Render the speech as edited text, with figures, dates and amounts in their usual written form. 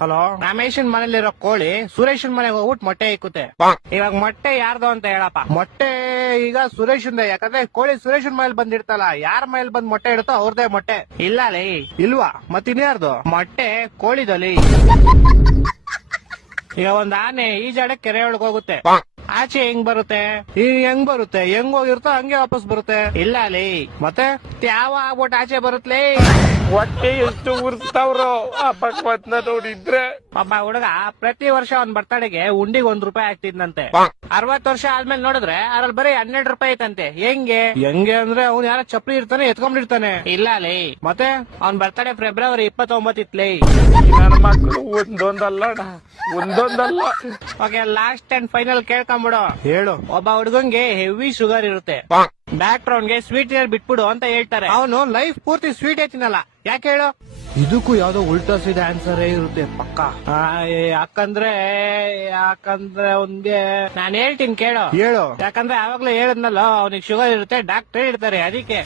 Hello, ರಮೇಶನ್ ಮನೇಲಿರೋ ಕೋಳಿ ಸುರೇಶನ್ ಮನೆಗೆ ಹೋಗ್ಬಿಟ್ಟು ಮೊಟ್ಟೆ ಇಕ್ಕುತ್ತೆ. ಇವಾಗ ಮೊಟ್ಟೆ ಯಾರ್ದು ಅಂತ ಹೇಳಪ್ಪ. ಮೊಟ್ಟೆ ಈಗ ಸುರೇಶನ್, ಯಾಕಂದ್ರೆ ಕೋಳಿ ಸುರೇಶನ್ ಮನೇಲಿ ಬಂದಿರ್ತಲ್ಲ, ಯಾರ ಮನೇಲಿ ಬಂದ್ ಮೊಟ್ಟೆ ಇಡುತ್ತೋ ಅವ್ರದೇ ಮೊಟ್ಟೆ. ಇಲ್ಲ ಲೇ, ಇಲ್ವಾ? ಮತ್ತಿನ್ಯಾರ್ದು ಮೊಟ್ಟೆ? ಕೋಳಿದಲ್ಲಿ. ಈಗ ಒಂದ್ ಆನೆ ಈಜಾಡ ಕೆರೆ ಒಳಗ್ ಹೋಗುತ್ತೆ, ಆಚೆ ಹೆಂಗ್ ಬರುತ್ತೆ? ಹೆಂಗ್ ಬರುತ್ತೆ? ಹೆಂಗ್ ಹೋಗಿರುತ್ತೋ ಹಂಗೆ ವಾಪಸ್ ಬರುತ್ತೆ. ಇಲ್ಲ ಲೇ, ಮತ್ತೆ ಯಾವ ಆಗ್ಬಿಟ್ಟು ಆಚೆ ಬರುತ್ತಲೇ? ಹೊಟ್ಟೆ ಎಷ್ಟು ಉರ್ಸ್ತಾವ್ರೋ ಆ ಭಗವತ್ನ ನೋಡಿದ್ರೆ. ಒಬ್ಬ ಹುಡುಗ ಪ್ರತಿ ವರ್ಷ ಅವ್ನ್ ಬರ್ತಡೆಗೆ ಉಂಡಿಗೆ ₹1 ಆಗ್ತಿದ್ನಂತೆ. 60 ವರ್ಷ ಆದ್ಮೇಲೆ ನೋಡಿದ್ರೆ ಅದ್ರಲ್ಲಿ ಬರೀ ₹12 ಐತಂತೆ. ಹೆಂಗೆ ಅಂದ್ರೆ ಅವ್ನು ಯಾರ ಚಪ್ಪಲಿ ಇರ್ತಾನೆ ಎತ್ಕೊಂಡಿರ್ತಾನೆ. ಇಲ್ಲ ಲೇ, ಮತ್ತೆ ಅವ್ನ್ ಬರ್ತಡೆ ಫೆಬ್ರವರಿ 29 ಇತ್ಲೇ. ನನ್ನ ಮಕ್ಕಳು ಒಂದೊಂದಲ್ಲ. ಓಕೆ, ಲಾಸ್ಟ್ ಅಂಡ್ ಫೈನಲ್ ಕೇಳ್ಕೊಂಬಿಡು. ಹೇಳು. ಒಬ್ಬ ಹುಡುಗಂಗೆ ಹೆವಿ ಶುಗರ್ ಇರುತ್ತೆ, ಡಾಕ್ಟರ್ ಅವ್ನ್ಗೆ ಸ್ವೀಟ್ ಬಿಟ್ಬಿಡು ಅಂತ ಹೇಳ್ತಾರೆ. ಅವನು ಲೈಫ್ ಪೂರ್ತಿ ಸ್ವೀಟ್ ತಿನ್ನಲ್ಲ. ಯಾಕೆ ಹೇಳು? ಇದಕ್ಕೂ ಯಾವ್ದೋ ಉಲ್ಟಾ ಸೀದಾ ಆನ್ಸರ್ ಇರುತ್ತೆ ಪಕ್ಕ. ಯಾಕಂದ್ರೆ ಅವ್ನ್ಗೆ ನಾನು ಹೇಳ್ತೀನಿ ಕೇಳು. ಯಾಕಂದ್ರೆ ಆವಾಗ್ಲೇ ಹೇಳದ್ನಲ್ಲ, ಅವ್ನಿಗೆ ಶುಗರ್ ಇರುತ್ತೆ, ಡಾಕ್ಟರ್ ಹೇಳ್ತಾರೆ ಅದಕ್ಕೆ.